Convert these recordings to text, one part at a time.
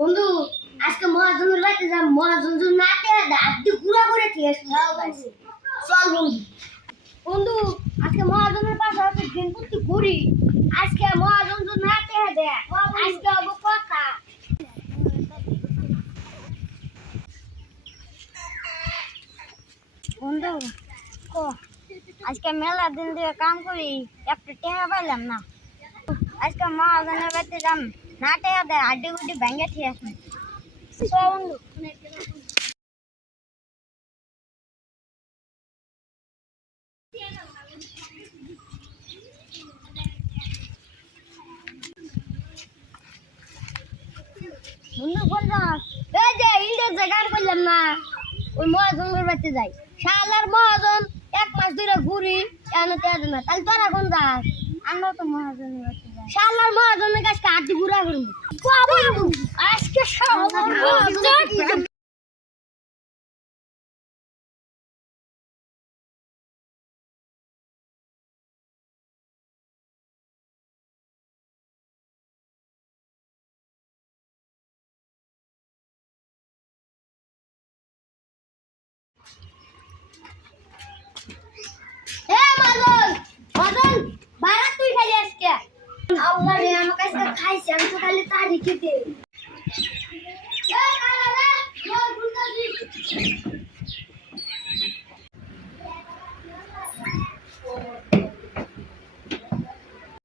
বন্ধু আজকে মহাজনের বাড়িতে যাব মহাজন যদি নাতে আড্ডি পুরা করে দিয়ে চল বন্ধু বন্ধু আজকে মহাজনের পাশে আছে গণপতি ঘুরি আজকে মহাজন যদি নাতে দেয় আজকে হবো কথা বন্ধু কো আজকে মেলা দিন দিয়ে কাম করি একটা টাকা পাইলাম না আজকে মহাজনের বাড়িতে যাম না টাকা দেয় আড্ডি গুড্ডি ভেঙে ঠিক আছে বন্ধু বন্ধু বললাম এই যে ইন্ডিয়ার যে গান করলাম না ওই মহাজনের বাড়িতে যাই শালার মহাজন 1 মাস ধরে ঘুরি এনে তেজ না তাহলে তোরা কোন যাস আমরা তো মহাজনের বাড়িতে যাই শালার মহাজনের কাছে আড্ডি ঘুরা করবো আজকে শালার মহাজন আল্লাহ রে আমার কাছে খাইছে আমি তো খালি তারি খেতে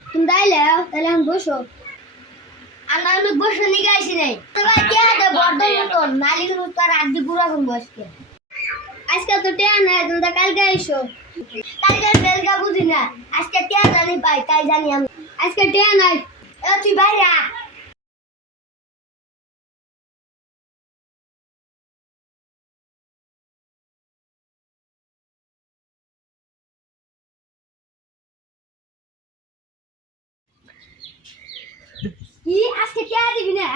তুমি দাইলে তাহলে আমি বসো আমি বসে নিয়ে গেছি নাই তোমার কে হাতে বড় মতন নালির তার আড্ডি গুড়া করবো আজকে তো টেয়া নাই তোমরা কালকে আইসো কালকে বেলকা বুঝি না আজকে টেয়া জানি পাই তাই জানি আমি আজকে টেয়া নাই তুই বাইরে কি আজকে টেয়া দিবি না